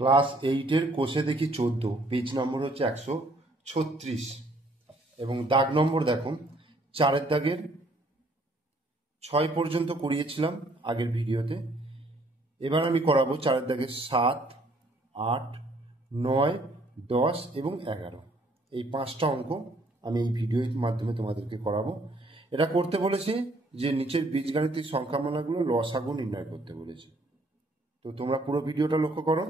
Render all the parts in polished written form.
Class 8-এর কোষে দেখি 14, page নম্বর হচ্ছে 136 এবং দাগ নম্বর দেখো 4-এর দাগের 6 পর্যন্ত করিয়েছিলাম আগের ভিডিওতে। এবার আমি করাবো 4-এর দাগের 7, 8, 9, 10 এবং 11। এই 5টা অঙ্ক আমি এই ভিডিওর মাধ্যমে তোমাদেরকে করাবো। এটা করতে বলেছে যে নিচের বীজগাণিতিক সংখ্যামালাগুলো লসাগু নির্ণয় করতে বলেছে। তো তোমরা পুরো ভিডিওটা লক্ষ্য করো।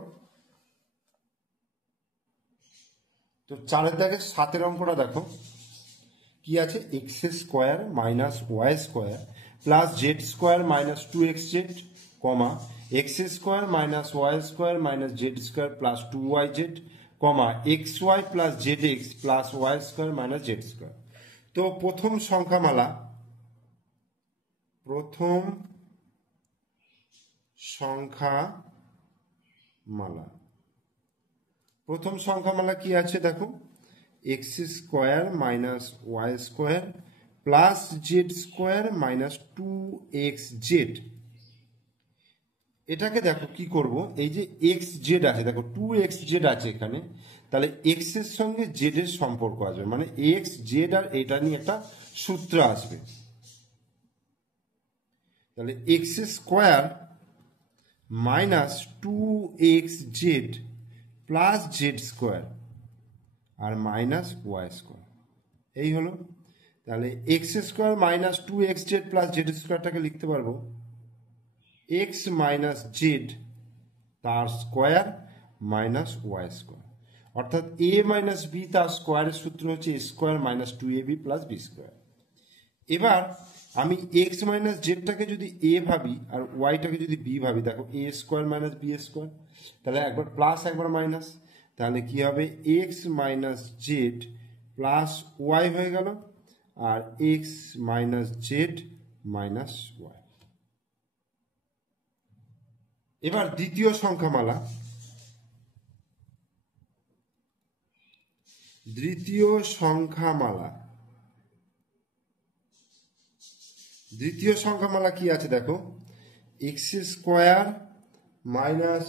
তো 4-এর দাগের 7-এর অঙ্কটা দেখো কি আছে, x square minus y square plus z square minus 2xz, comma x square minus y square minus Z square plus 2yz, comma x Y plus Z x plus Y square minus Z square. তো প্রথম সংখ্যামালা কি আছে দেখো, x square minus y square plus z square minus 2xz। এটাকে দেখো কি করব, এই যে এক্স জেড আছে দেখো 2xz আছে এখানে, তাহলে এক্স এর সঙ্গে জেড এর সম্পর্ক আসবে, মানে এক্স জেড আর এটা নিয়ে একটা সূত্র আসবে। তাহলে x square minus 2xz plus z square আর মাইনাস ওয়াই স্কোয়ার, এই হলো। তাহলে x square minus 2xz plus z স্কোয়ারটাকে লিখতে পারবো এক্স মাইনাস জেড তার স্কোয়ার মাইনাস ওয়াই স্কোয়ার, অর্থাৎ এ মাইনাস বি তার স্কোয়ারের সূত্র হচ্ছে a square minus 2ab plus b square. এবার আমি এক্স মাইনাস জেডটাকে যদি এ ভাবি আর ওয়াইটাকে যদি বি ভাবি, দেখো a square minus b square, তাহলে একবার প্লাস একবার মাইনাস, তাহলে কি হবে x minus z plus y হয়ে গেল আর x minus z minus y. এবার দ্বিতীয় সংখ্যামালা কি আছে দেখো, x square minus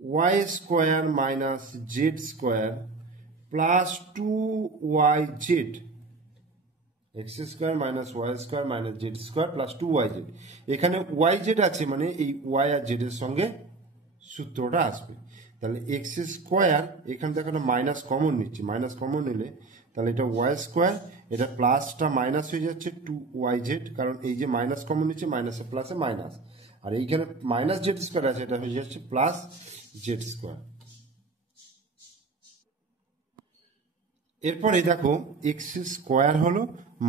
y square minus Z square plus 2yz, x square minus y square minus Z square plus 2yz। এখানে yz আছে মানে এই ওয়াই আর জেড এর সঙ্গে সূত্রটা আসবে। তাহলে এক্স স্কোয়ার এখান থেকে একটা মাইনাস কমন নিচ্ছি, মাইনাস কমন নিলে তাহলে এটা ওয়াই স্কোয়ার, এটা প্লাসটা মাইনাস হয়ে যাচ্ছে 2yz, কারণ এই যে মাইনাস কমন নিচ্ছে মাইনাসে প্লাসে মাইনাস, আর এইখানে মাইনাস জেড স্কোয়ার আছে এটা হয়ে যাচ্ছে প্লাস জেড স্কোয়ার। এরপরে দেখো এক্স স্কোয়ার হলো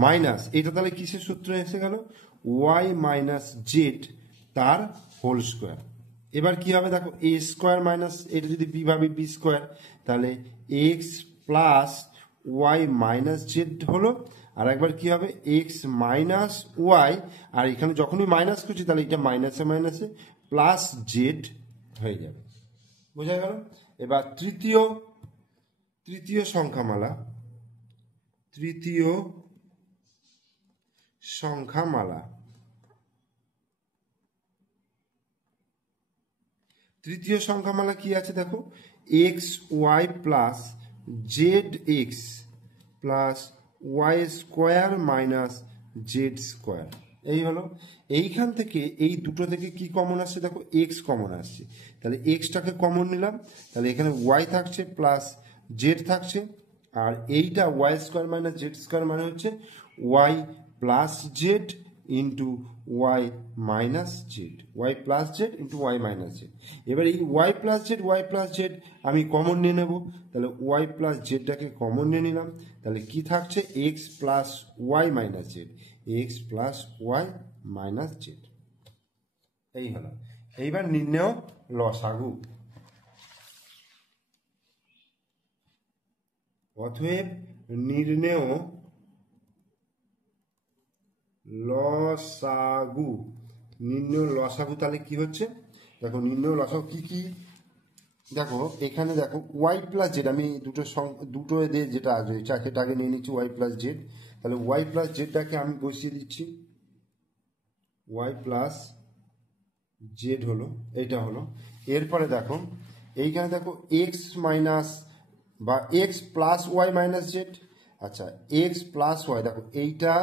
মাইনাস, এটা তাহলে কিসের সূত্র এসে গেল, ওয়াই মাইনাস জেড তার হোল স্কোয়ার। এবার কি হবে দেখো এ স্কোয়ার মাইনাস এটা যদি বি ভাবি বি স্কোয়ার, তাহলে X plus Y minus Z হলো, আর একবার কি হবে এক্স মাইনাস ওয়াই, আর এখানে যখনই মাইনাস করছি তাহলে এটা মাইনাসে মাইনাসে প্লাস জেড হয়ে যাবে, বোঝা গেল। এবার তৃতীয় সংখ্যামালা কি আছে দেখো, X Y plus Z x plus Y square minus Z square, এই হলো। এইখান থেকে এই দুটো থেকে কি কমন আসছে দেখো, এক্স কমন আসছে, তাহলে এক্সটাকে কমন নিলাম, তাহলে এখানে ওয়াই থাকছে প্লাস জেড থাকছে, আর এইটা Y square minus Z square মানে হচ্ছে Y plus Z into Y minus Z, Y plus Z into Y minus Z. এবার এই ওয়াই প্লাস জেড আমি কমন নিয়ে নেব, তাহলে ওয়াই প্লাস জেডটাকে কমন নিয়ে নিলাম, তাহলে কি থাকছে X plus Y minus Z, x plus Y minus Z, এই হলো। এইবার নির্ণেয় লসাগু। অতএব নির্ণেয় লসাগু তাহলে কি হচ্ছে দেখো, নির্ণেয় লসাগু কি দেখো, এখানে দেখো ওয়াই প্লাস জেড, আমি দুটো দিয়ে যেটা আসবে সেটা আগে নিয়ে নিচ্ছি ওয়াই প্লাস জেড, তাহলে ওয়াই প্লাস জেডটাকে আমি বসিয়ে দিচ্ছি, ওয়াই প্লাস জেড হলো, এইটা হলো। এরপরে দেখো এইখানে দেখো এক্স মাইনাস বা x plus Y minus z. আচ্ছা, এক্স প্লাস ওয়াই, দেখো এইটা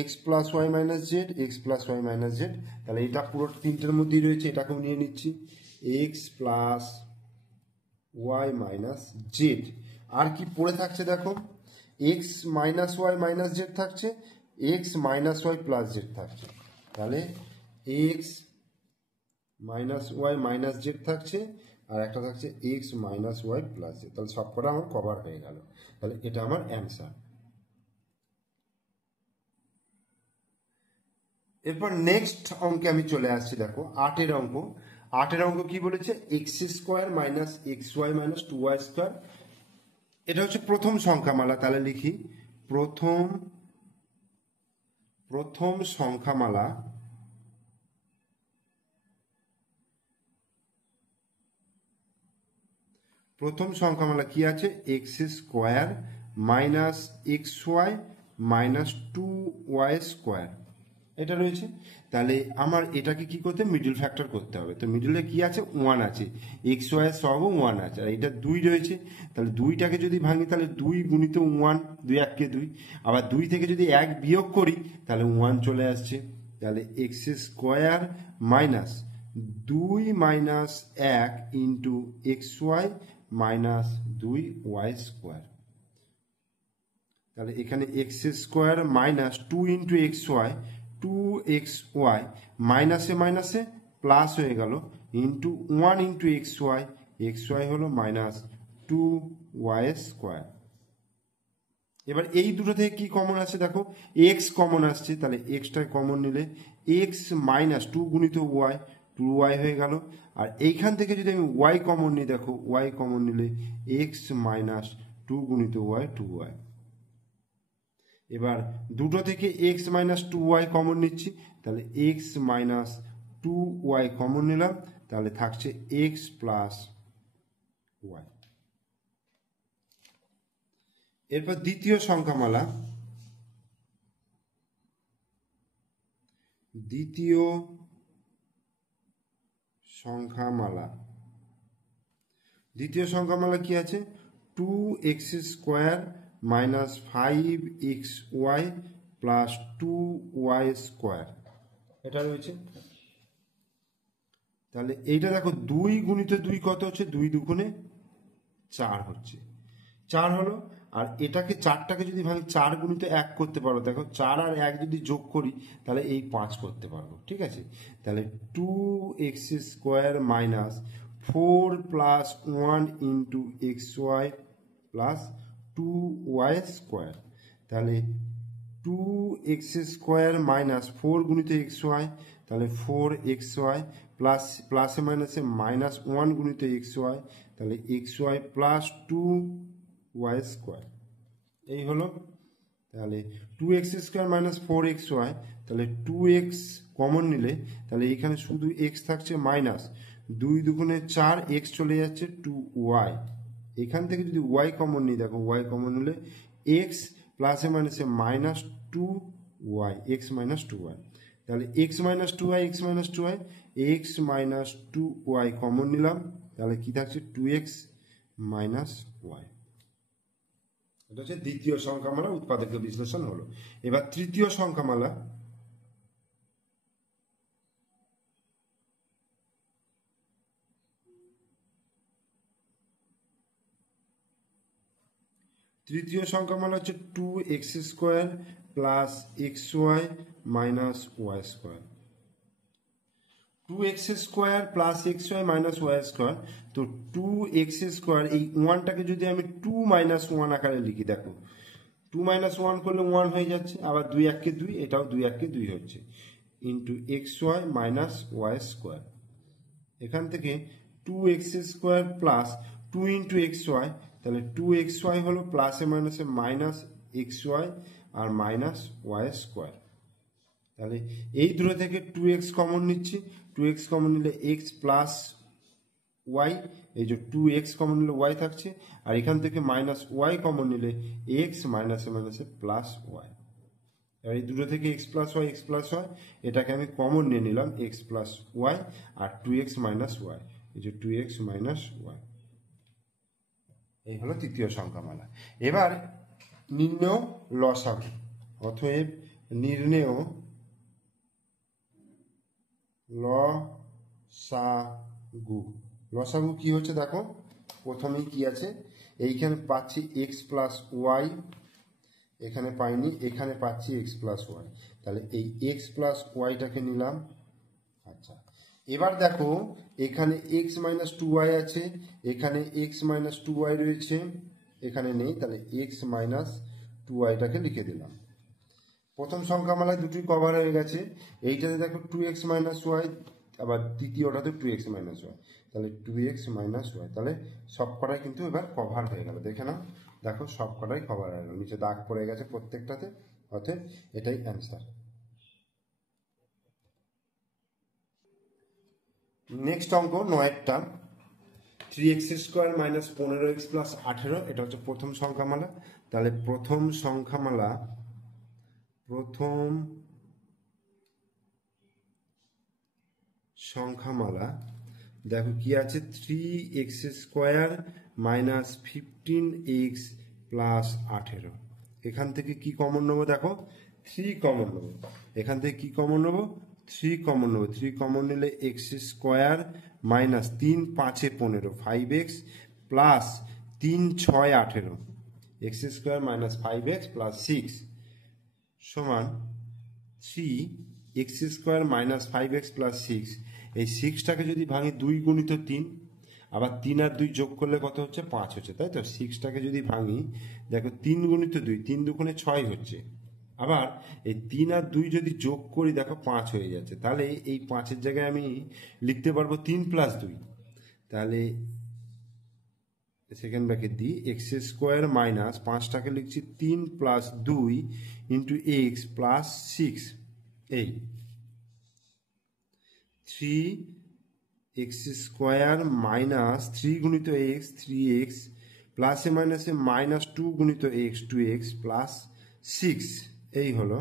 x plus Y minus Z, x plus Y minus z, তাহলে এটা পুরো তিনটের মধ্যেই রয়েছে, এটাকেও নিয়ে নিচ্ছি x plus Y minus z. আর কি পড়ে থাকছে দেখো, x minus y minus z থাকছে, x minus Y plus z থাকছে। তাহলে x minus y minus z থাকছে, আর একটা থাকছে x minus Y plus Z. তাহলে সব কটা আমার কভার হয়ে গেল। তাহলে এটা আমার অ্যান্সার। এরপর নেক্সট অঙ্কে আমি চলে আসছি। দেখো 8 অঙ্ক। 8 অঙ্ক কি বলেছে, x square minus x y minus 2y square. এটা হচ্ছে প্রথম সংখ্যামালা। তাহলে লিখি প্রথম সংখ্যামালা, প্রথম সংখ্যামালা কি আছে, x square minus x y minus 2y square, এটা রয়েছে। তাহলে আমার এটাকে কি করতে, মিডল ফ্যাক্টর করতে হবে। তো মিডলে কি আছে, 1 আছে, এক্স ওয়াই এর সহগ 1 আছে, আর এটা 2 রয়েছে। তাহলে 2টাকে যদি ভাঙি তাহলে 2 গুণিত 1, 2 1 কে 2, আবার 2 থেকে যদি 1 বিয়োগ করি তাহলে 1 চলে আসছে। তাহলে x square minus 2 minus 1 into x y minus 2y square. তাহলে এখানে x square minus 2 into x y, 2xy মাইনাসে মাইনাসে প্লাস হয়ে গেল, ইন্টু 1 ইন্টু এক্স ওয়াই হলো মাইনাস 2y স্কোয়ার। এবার এই দুটো থেকে কি কমন আছে, দেখো এক্স কমন আসছে, তাহলে এক্সটা কমন নিলে এক্স মাইনাস 2 গুণিত ওয়াই, 2y হয়ে গেল। আর এইখান থেকে যদি আমি ওয়াই কমন নিই, দেখো ওয়াই কমন নিলে এক্স মাইনাস 2 গুণিত ওয়াই, 2y। এবার দুটো থেকে এক্স মাইনাস 2y কমন নিচ্ছি, তাহলে এক্স মাইনাস 2y কমন নিলাম, তাহলে থাকছে এক্স প্লাস ওয়াই। এরপর দ্বিতীয় সংখ্যামালা, দ্বিতীয় সংখ্যামালা কি আছে, 2x square minus 5xy plus 2y square, এটা রয়েছে। তাহলে এইটা দেখো 2 গুণিত 2 কত হচ্ছে, 2 দুগুণে 4 হচ্ছে, 4 হলো। আর এটাকে 4টাকে যদি ভাঙি 4 গুণিত 1 করতে পারো, দেখো 4 আর 1 যদি যোগ করি তাহলে এই 5 করতে পারবো, ঠিক আছে। তাহলে 2x square minus 4 plus 1 into x Y plus 2y square. তাহলে 2x স্কোয়ার মাইনাস 4 গুণিত এক্স ওয়াই, তাহলে 4xy প্লাস প্লাসে মাইনাসে মাইনাস 1 গুণিত এক্স ওয়াই, তাহলে x Y plus 2y square, এই হলো। তাহলে 2x স্কোয়ার মাইনাস 4xy, তাহলে 2x কমন নিলে তাহলে এখানে শুধু x থাকছে, মাইনাস 2 দুগুণে 4, x চলে যাচ্ছে 2y। এখান থেকে যদি y কমন নিই, দেখো y কমন নিলে x প্লাসে মাইনাসে minus 2y, x minus 2y। তাহলে x minus 2y, x minus 2y, x minus 2y common নিলাম, তাহলে কি থাকছে 2x মাইনাস y। এটা হচ্ছে দ্বিতীয় সংখ্যামালা, উৎপাদকীয় বিশ্লেষণ হলো। এবার তৃতীয় সংখ্যামালা, তৃতীয় সংখ্যামালা হচ্ছে 2x square plus x y minus y square. 2x square plus x y minus y square. তো 2x স্কোয়ার, এই 1টাকে যদি আমি 2 মাইনাস 1 আকারে লিখি, দেখো 2 মাইনাস 1 করলে 1 হয়ে যাচ্ছে, আবার 2 1 কে 2, এটাও 2 1 কে 2 হচ্ছে, into x y minus y square. এখান থেকে 2x square plus 2 into x y, তাহলে 2xy হলো প্লাসে মাইনাসে মাইনাস এক্স ওয়াই আর মাইনাস ওয়াই স্কোয়ার। তাহলে এই দুটো থেকে 2x কমন নিচ্ছি, 2x কমন নিলে x প্লাস ওয়াই, এই যে 2x কমন নিলে y থাকছে, আর এখান থেকে মাইনাস ওয়াই কমন নিলে x মাইনাসে মাইনাসে প্লাস ওয়াই। আর এই দুটো থেকে x প্লাস ওয়াই, এটাকে আমি কমন নিয়ে নিলাম, x প্লাস ওয়াই আর 2x minus y, 2x minus y. এই হলো তৃতীয় সংখ্যামালা। এবার নির্ণেয় লসাগু, অতএব নির্ণেয় লসাগু। লসাগু কি হচ্ছে দেখো, প্রথমেই কি আছে, এইখানে পাচ্ছি এক্স প্লাস ওয়াই, এখানে পাইনি, এখানে পাচ্ছি এক্স প্লাস ওয়াই, তাহলে এই এক্স প্লাস ওয়াইটাকে নিলাম। আচ্ছা, এবার দেখো এখানে এক্স মাইনাস টু ওয়াই আছে, এখানে এক্স মাইনাস টু ওয়াই রয়েছে, এখানে নেই, তাহলে এক্স মাইনাস টু ওয়াইটাকে লিখে দিলাম। প্রথম সংখ্যামালায় দুটোই কভার হয়ে গেছে। এইটাতে দেখো টু এক্স মাইনাস ওয়াই, আবার দ্বিতীয়টাতে টু এক্স মাইনাস ওয়াই, তাহলে টু এক্স মাইনাস ওয়াই, তাহলে সব কটাই কিন্তু এবার কভার হয়ে গেল। দেখে নাও, দেখো সব কটাই কভার হয়ে গেল, নিচে দাগ পড়ে গেছে প্রত্যেকটাতে, অতএব এটাই অ্যান্সার। নেক্সট অঙ্ক 9টা, 3x square minus 15x plus 18, এটা হচ্ছে প্রথম সংখ্যামালা। তাহলে প্রথম সংখ্যামালা দেখো কি আছে, 3x square minus 15x plus 18। এখান থেকে কি কমন নেবো, দেখো 3 কমন নেবো, এখান থেকে কি কমন নেবো, 3 কমন নেবো। 3 কমন নিলে x square minus 3 5 15, 5x plus 3 6 18, x square minus 5x plus 6 সমান 3x square minus 5x plus 6। এই 6টাকে যদি ভাঙি 2 গুণিত 3, আবার 3 আর 2 যোগ করলে কত হচ্ছে, 5 হচ্ছে, তাই তো। 6টাকে যদি ভাঙি দেখো 3 গুণিত 2, 3 দুগুণে 6 হচ্ছে, আবার এই 3 আর 2 যদি যোগ করি দেখো 5 হয়ে যাচ্ছে, তাহলে এই 5-এর জায়গায় আমি লিখতে পারবো 3 প্লাস 2, তাহলে সেকেন্ড ব্র্যাকেট দিই, এক্স স্কোয়ার মাইনাস 5টাকে লিখছি 3 প্লাস 2 ইন্টু এক্স প্লাস 6, এই 3x স্কোয়ার মাইনাস 3 গুণিত এক্স 3x প্লাসে মাইনাসে মাইনাস 2 গুণিত এক্স 2x প্লাস 6, এই হলো।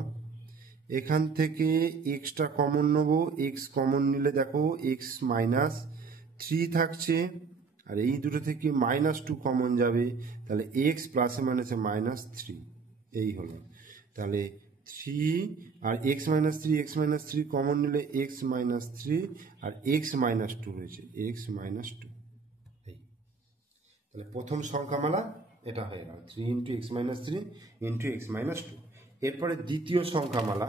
এখান থেকে এক্সটা কমন নেবো, এক্স কমন নিলে দেখো এক্স মাইনাস 3 থাকছে, আর এই দুটো থেকে মাইনাস 2 কমন যাবে, তাহলে এক্স প্লাসে মাইনাসে মাইনাস 3, এই হলো। তাহলে 3 আর এক্স মাইনাস থ্রি কমন নিলে এক্স মাইনাস 3, আর এক্স মাইনাস 2 রয়েছে, এক্স মাইনাস 2, এই। তাহলে প্রথম সংখ্যামালা এটা হয়ে গেল, 3 into x minus 3 into x minus 2। এরপরে দ্বিতীয় সংখ্যামালা,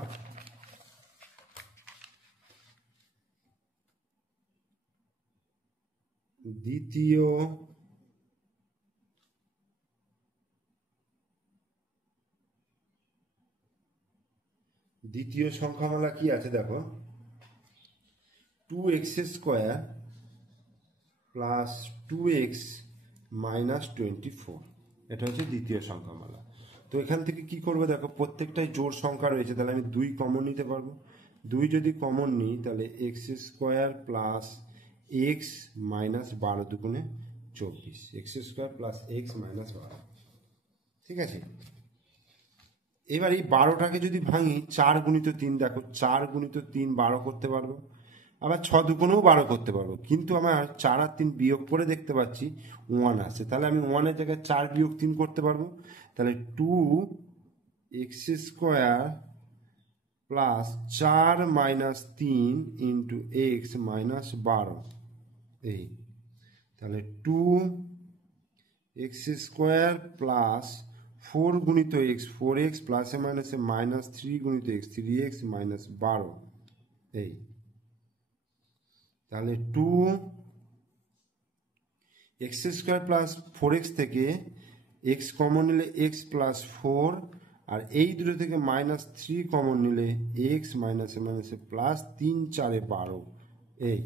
দ্বিতীয় সংখ্যামালা কি আছে দেখো, 2x square plus 2x minus 24, এটা হচ্ছে দ্বিতীয় সংখ্যামালা। তো এখান থেকে কি করবো দেখো, প্রত্যেকটাই জোড় সংখ্যা রয়েছে, তাহলে আমি 2 কমন নিতে পারবো। 2 যদি কমন নিই তাহলে x square plus x minus 12 দুগুণে 24, x square plus x minus 12, ঠিক আছে। এবার এই 12টাকে যদি ভাঙি 4 গুণিত 3, দেখো 4 গুণিত 3 12 করতে পারবো, আবার 6 দুগুণেও 12 করতে পারবো, কিন্তু আমার 4 আর 3 বিয়োগ করে দেখতে পাচ্ছি 1 আসছে, তাহলে আমি 1-এর জায়গায় 4 বিয়োগ 3 করতে পারবো। তাহলে 2x square plus 4 minus 3 into x minus 12, এই। তাহলে 2x স্কোয়ার প্লাস 4 গুণিত এক্স 4x প্লাসে মাইনাসে মাইনাস 3 গুণিত এক্স 3x মাইনাস 12, এই। তাহলে 2x স্কোয়ার প্লাস 4x থেকে x কমন নিলে x প্লাস 4, আর এই দুটো থেকে মাইনাস 3 কমন নিলে x মাইনাসে মাইনাসে প্লাস 3 4 12, এই।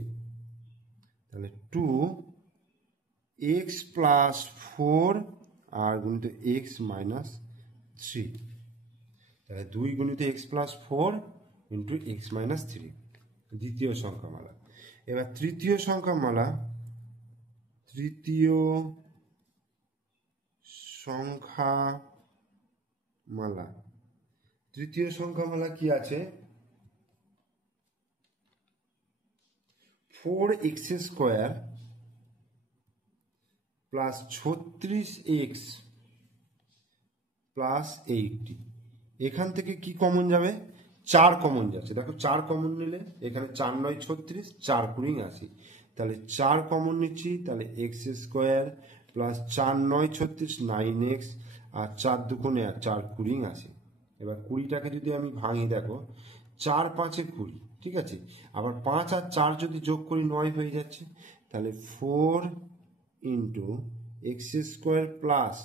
তাহলে 2x প্লাস 4 আর গুণিত x মাইনাস 3, তাহলে 2 গুণিত x plus 4 into x minus 3, দ্বিতীয় সংখ্যামালা। এবার তৃতীয় সংখ্যামালা, তৃতীয় সংখ্যামালা কি আছে, 4x square plus 36x plus 80। এখান থেকে কি কমন যাবে? 4 কমন যাচ্ছে। দেখো 4 কমন নিলে এখানে 4 9 36, 4 20 80, তাহলে 4 কমন নিচ্ছি, তাহলে এক্স স্কোয়ার প্লাস 4 9 36 9x আর 4 2 আর 4 20 80। এবার 20টাকে যদি আমি ভাঙি, দেখো 4 5 20, ঠিক আছে। আবার 5 আর 4 যদি যোগ করি 9 হয়ে যাচ্ছে, তাহলে 4 into x square plus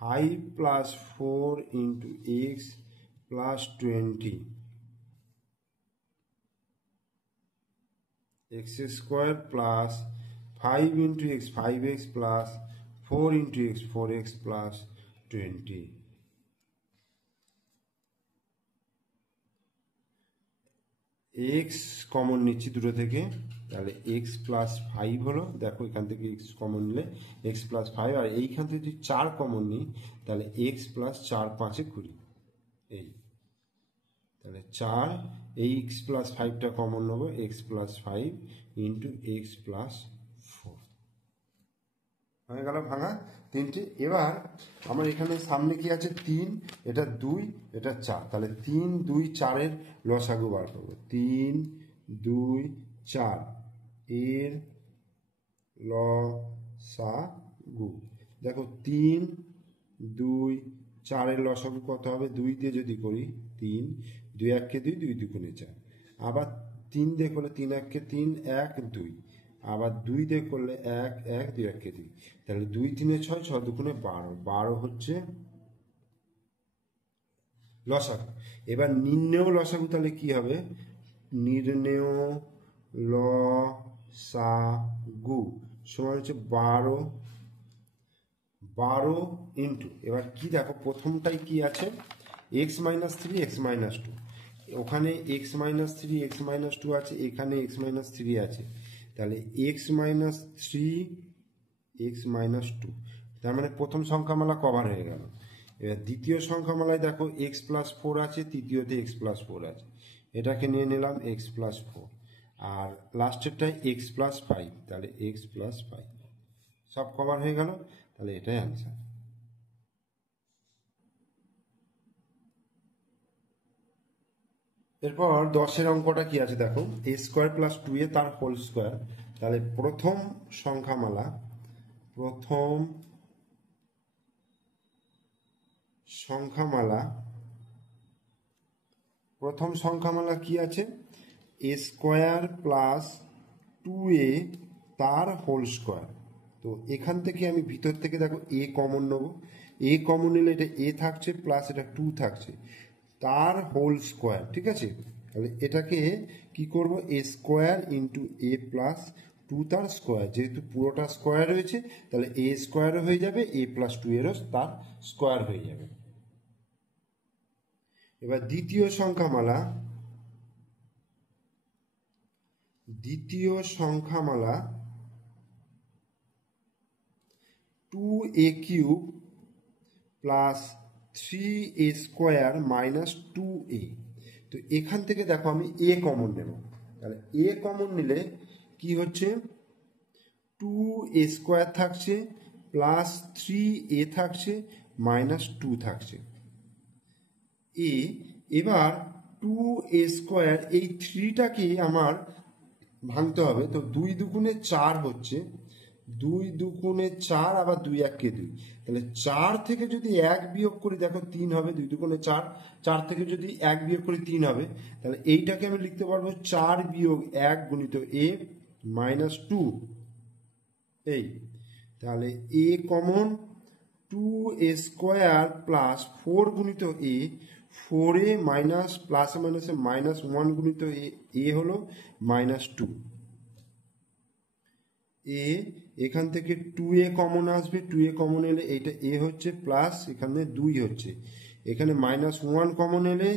5 plus 4 into x plus 20, x square plus 5 into x 5x plus 4 into x 4x plus 20। X common নিচ্ছি দুটো থেকে, তাহলে এক্স প্লাস 5 হলো। দেখো এখান থেকে এক্স কমন নিলে এক্স প্লাস 5, আর এইখান থেকে যদি 4 কমন নিই, তাহলে এক্স প্লাস 4 5 20। এই তাহলে 4, এই এক্স প্লাস 5টা কমন নেবো, x plus 5 into x plus 4 হয়ে গেল ভাঙা তিনটে। এবার আমার এখানে সামনে কি আছে? 3, এটা 2, এটা 4, তাহলে 3 2 4 লসাগু বার করবো। 3 2 4 এর লসাগু। দেখো 3 2 4 লসাগু কত হবে? 2 দিয়ে যদি করি 3, 2 1 কে 2, 2 2 4, আবার 3 দিয়ে করলে 3 1 কে 3 1 2, আবার 2 দিয়ে করলে 1 1 2 1 কে 2, তাহলে 2 3 6 6 2 12, 12 হচ্ছে লসাগু। এবার নির্ণেয় লসাগু তাহলে কি হবে? নির্ণেয় লসাগু সমান হচ্ছে 12 12 ইন্টু, এবার কি দেখো প্রথমটাই কি আছে? এক্স মাইনাস 3 এক্স মাইনাস 2, ওখানে এক্স মাইনাস 3 এক্স মাইনাস 2 আছে, এখানে এক্স মাইনাস 3 আছে, তাহলে এক্স মাইনাস 3 এক্স মাইনাস 2, তার মানে প্রথম সংখ্যামালা কভার হয়ে গেল। এবার দ্বিতীয় সংখ্যামালায় দেখো এক্স প্লাস 4 আছে, তৃতীয়তে এক্স প্লাস 4 আছে, এটাকে নিয়ে নিলাম এক্স প্লাস 4, আর লাস্টেরটায় এক্স প্লাস 5, তাহলে এক্স প্লাস 5 সব কভার হয়ে গেল, তাহলে এটাই অ্যান্সার। এরপর 10-এর অঙ্কটা কি আছে দেখো, এ স্কোয়ার প্লাস 2a তার হোল স্কোয়ার। তাহলে প্রথম সংখ্যামালা কি আছে? এ স্কোয়ার প্লাস 2a তার হোল স্কোয়ার। তো এখান থেকে আমি ভিতর থেকে দেখো এ কমন নেবো, এ কমন নিলে এটা এ থাকছে প্লাস এটা 2 থাকছে, তার হোল স্কোয়ার, ঠিক আছে। তাহলে এটাকে কি করব? এ স্কোয়ার ইন্টু এ প্লাস 2 তার স্কোয়ার, যেহেতু পুরোটা স্কোয়ার রয়েছে তাহলে এ স্কোয়ারও হয়ে যাবে, এ প্লাস 2 এরও তার স্কোয়ার হয়ে যাবে। এবার দ্বিতীয় সংখ্যামালা 2a cube plus 3a square minus 2a। তো এখান থেকে দেখো আমি এ কমন নেব, তাহলে এ কমন নিলে কি হচ্ছে? 2a স্কোয়ার থাকছে প্লাস 3a থাকছে মাইনাস 2 থাকছে এ। এবার 2a স্কোয়ার, এই 3টাকে আমার ভাঙতে হবে, তো 2 2 4 হচ্ছে, 2 2 4, আবার 2 1 কে 2, তাহলে 4 থেকে যদি 1 বিয়োগ করি দেখো 3 হবে, 2 2 4, 4 থেকে যদি 1 বিয়োগ করি 3 হবে, তাহলে এইটাকে আমি লিখতে পারবো 4 বিয়োগ 1 গুণিত a মাইনাস 2। এই তাহলে a common, 2a square plus 4 গুণিত a, 4a মাইনাস প্লাসে মাইনাসে মাইনাস 1 গুণিত a হলো মাইনাস 2 এ। এখান থেকে 2a কমন আসবে, 2a কমন এলে এইটা a হচ্ছে প্লাস এখানে 2 হচ্ছে, এখানে মাইনাস 1 কমন এলে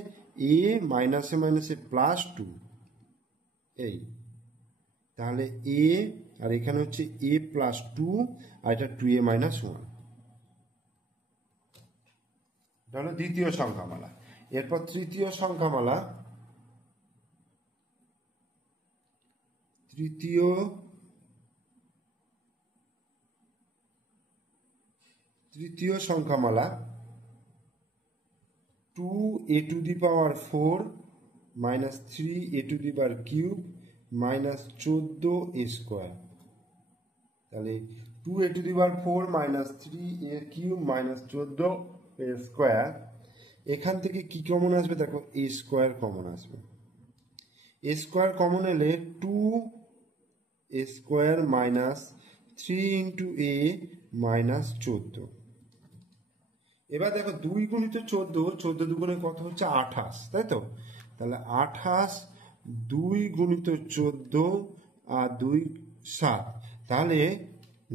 a মাইনাসে মাইনাসে প্লাস 2। এই তাহলে a, আর এখানে হচ্ছে a প্লাস 2, আর এটা 2a মাইনাস 1। এটা হলো দ্বিতীয় সংখ্যামালা। এরপর তৃতীয় সংখ্যামালা, তৃতীয় সংখ্যামালা 2a⁴ minus 3a³ minus 14a²। তাহলে 2a⁴ minus 3a³ minus 14a²। এখান থেকে কি কমন আসবে? দেখো a² কমন আসবে। a² কমন এলে 2a² মাইনাস 3 × a মাইনাস 14। এবার দেখো 2 গুণিত 14, 14 দুগুণে কত হচ্ছে? 28, তাই তো? তাহলে 28, 2 গুণিত 14 আর 2 7। তাহলে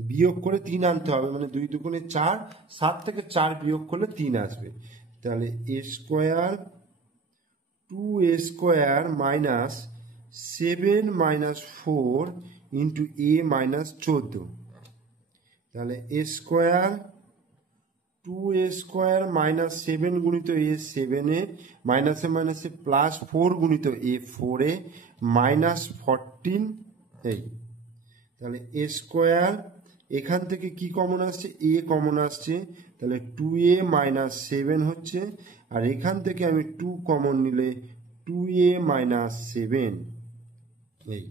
বিয়োগ করে 3 আনতে হবে, মানে 2 দুগুণে 4, 7 থেকে 4 বিয়োগ করলে 3 আসবে। তাহলে a² 2a² minus 7 minus 4 into a minus 14। তাহলে a² 2a² মাইনাস 7 গুণিত a 7 মাইনাসে মাইনাসে প্লাস 4 গুণিত a 4 মাইনাস 14 এই। তাহলে a² এখান থেকে কি কমন আসছে? a কমন আসছে, তাহলে 2a মাইনাস 7 হচ্ছে, আর এখান থেকে আমি 2 কমন নিলে 2a মাইনাস 7 এই।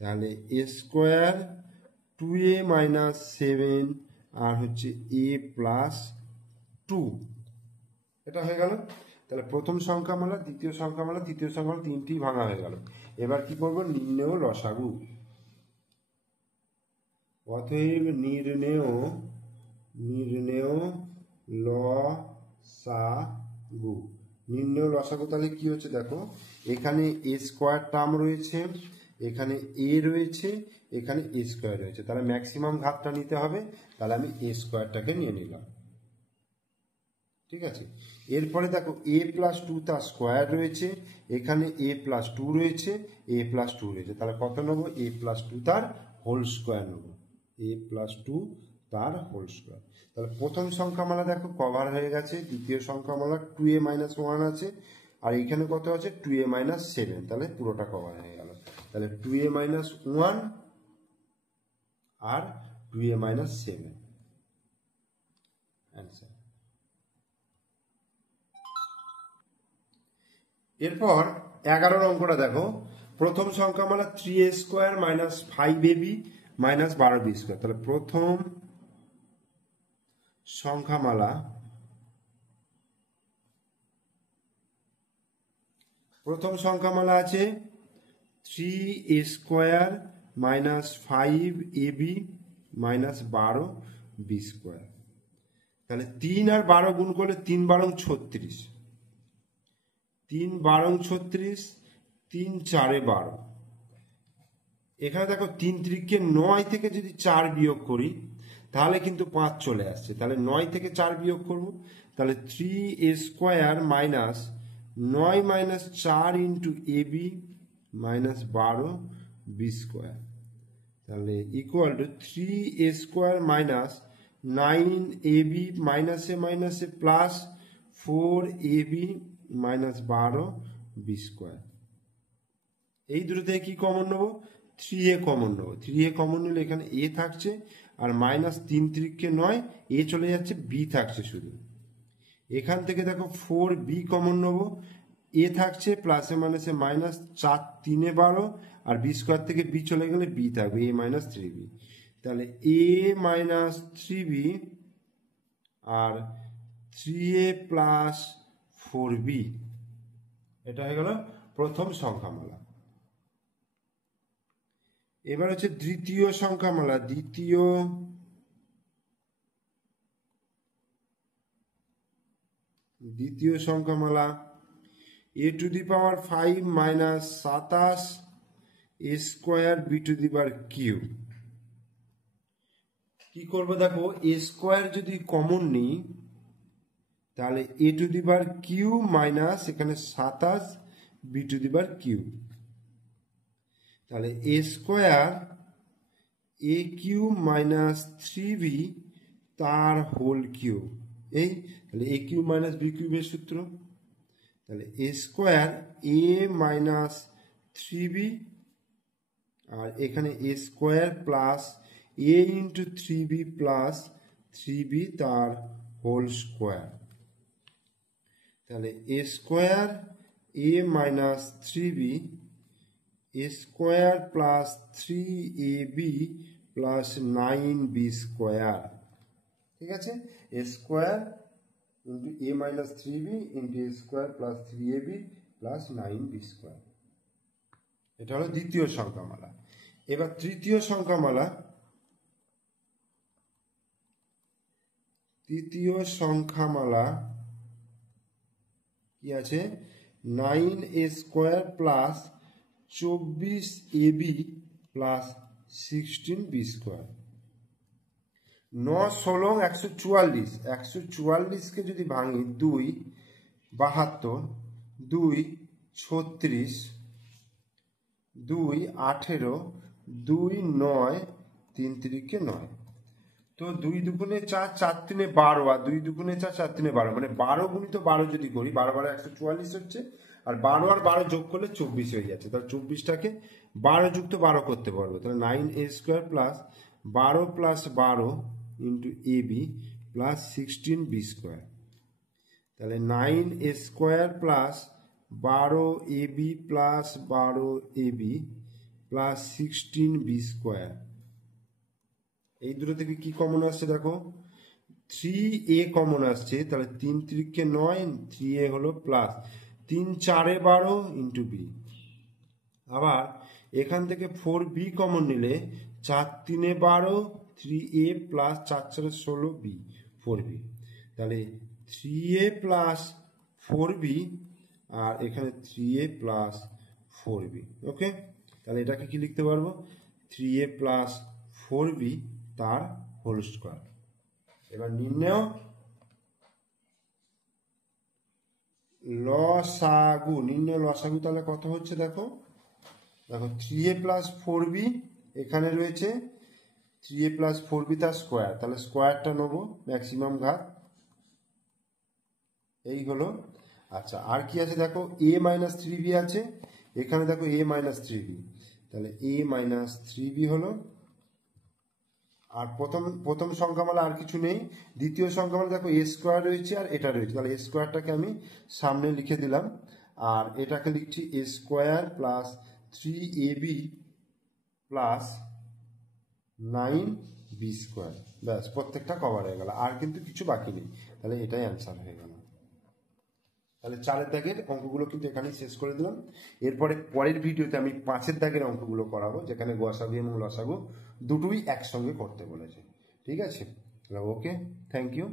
তাহলে a² 2a মাইনাস 7 আর হচ্ছে a প্লাস 2। এটা হয়ে গেল। তাহলে প্রথম সংখ্যামালা, দ্বিতীয় সংখ্যামালা, তৃতীয় সংখ্যামালা তিনটি ভাঙা হয়ে গেল। এবার কি করব? নির্ণেয় লসাগু। অতএব নির্ণেয় লসাগু। নির্ণেয় লসাগু তাহলে কি হচ্ছে? দেখো এখানে a² টার্ম রয়েছে, এখানে a রয়েছে, এখানে a² রয়েছে, তাহলে ম্যাক্সিমাম ঘাতটা নিতে হবে। তাহলে আমি a²টাকে নিয়ে নিলাম। ঠিক আছে। এরপরে দেখো a প্লাস 2 তার স্কোয়ার রয়েছে, এখানে a প্লাস 2 রয়েছে, a প্লাস 2 রয়েছে, তাহলে কত নেব? a প্লাস 2 তার হোল স্কোয়ার নেব, a প্লাস 2 তার হোল স্কোয়ার। তাহলে প্রথম সংখ্যামালা দেখো কভার হয়ে গেছে। দ্বিতীয় সংখ্যামালা 2a মাইনাস 1 আছে, আর এখানে কত আছে? 2a মাইনাস 7, তাহলে পুরোটা কভার হয়ে গেল। তাহলে 2a মাইনাস 1 আর 2a মাইনাস 7 অ্যান্সার। এরপর 11 অঙ্কটা দেখো। প্রথম সংখ্যামালা 3a² minus 5ab minus 12b²। তাহলে প্রথম সংখ্যামালা আছে 3a² minus 5ab minus 12b²। তাহলে 3 আর 12 গুণ করলে 3 12 36, 3 12 36, 3 4 12। এখানে দেখো 3 3 9 থেকে যদি 4 বিয়োগ করি তাহলে কিন্তু 5 চলে আসছে। তাহলে 9 থেকে 4 বিয়োগ করব, তাহলে 3a² minus 9 minus 4 into ab minus 12b²। তাহলে equal to 3a² minus 9ab মাইনাসে মাইনাসে প্লাস 4ab মাইনাস 12b²। এই দুটো থেকে কি কমন নেবো? 3a কমন নেবো। 3a কমন নিলে এখানে a থাকছে, আর মাইনাস 3 3 9, a চলে যাচ্ছে, b থাকছে শুধু। এখান থেকে দেখো 4b কমন নেবো, a থাকছে, প্লাসে মাইনাসে মাইনাস 4 3 12, আর b² থেকে b চলে গেলে b থাকবে, a মাইনাস 3b। তাহলে a minus 3b R 3a plus 4b, এটা হয়ে গেল প্রথম সংখ্যামালা। এবার হচ্ছে দ্বিতীয় সংখ্যামালা। দ্বিতীয় সংখ্যামালা a⁵ মাইনাস 27 a² b⁵ কি করবো? দেখো a² যদি কমন নিই তাহলে a³ মাইনাস এখানে 27 b⁵, তাহলে a² a³ মাইনাস 3b তার হোল কিউব। এই তাহলে a³ মাইনাস b³ এর সূত্র। তাহলে a² a মাইনাস 3b, আর এখানে a² plus a into 3b plus 3b তার হোল স্কোয়ার। তাহলে a square a minus 3b a square plus 3ab plus 9b square. ঠিক আছে, a square into a minus 3b into a square plus 3ab plus 9b square. এটা হলো দ্বিতীয় সংখ্যামালা। এবার তৃতীয় সংখ্যামালা। তৃতীয় সংখ্যামালা কি আছে? 9a square plus 24ab plus 16b square. 9 16 144, 144কে যদি ভাঙি 2 72, 2 36, 2 18, 2 9, 3 3 9। তো 2 দুগুণে 4, 4 3 12, আর 2 দুগুণে 4, 4 3 12, মানে 12 গুণিত 12 যদি করি, 12 12 144 হচ্ছে, আর 12 আর 12 যোগ করলে 24 হয়ে যাচ্ছে। তাহলে 24টাকে 12 যুক্ত 12 করতে পারবো। তাহলে 9a square plus 12 plus 12 into ab plus 16b square. তাহলে 9a square plus 12ab plus 12ab plus 16b square. এই দুটো থেকে কি কমন আসছে দেখো, 3a কমন আসছে। তাহলে 3 3 9, 3a হলো প্লাস 3 4 12 ইন্টু b। আবার এখান থেকে 4b কমন নিলে 4 3 12, 3a প্লাস 4 4 16b 4b। তাহলে 3a প্লাস 4b আর এখানে 3a প্লাস 4b। ওকে, তাহলে এটাকে কি লিখতে পারবো? 3a প্লাস 4b তার হোল স্কোয়ার। এবার নির্ণয় লসাগু। নির্ণয় লসাগু তাহলে কত হচ্ছে দেখো, দেখো 3a প্লাস 4b এখানে রয়েছে, 3a প্লাস 4b তার স্কোয়ার। তাহলে স্কোয়ারটা নেবো, ম্যাক্সিমাম ঘাত, এই হলো। আচ্ছা, আর কি আছে দেখো, a মাইনাস 3b আছে, এখানে দেখো a মাইনাস 3b, তাহলে a মাইনাস 3b হলো। আর প্রথম সংখ্যামালা আর কিছু নেই। দ্বিতীয় সংখ্যামালা দেখো a স্কোয়ার রয়েছে আর এটা রয়েছে, তাহলে a স্কোয়ারটাকে আমি সামনে লিখে দিলাম, আর এটাকে লিখছি a square plus 3ab plus 9b square. ব্যাস, প্রত্যেকটা কভার হয়ে গেল, আর কিন্তু কিছু বাকি নেই। তাহলে এটাই অ্যান্সার হয়ে গেল। তাহলে 4 দাগের অঙ্কগুলো কিন্তু এখানেই শেষ করে দিলাম। এরপরে পরের ভিডিওতে আমি 5 দাগের অঙ্কগুলো করাবো, যেখানে গসাগু এবং লসাগু দুটোই একসঙ্গে করতে বলেছে। ঠিক আছে, ওকে, থ্যাংক ইউ।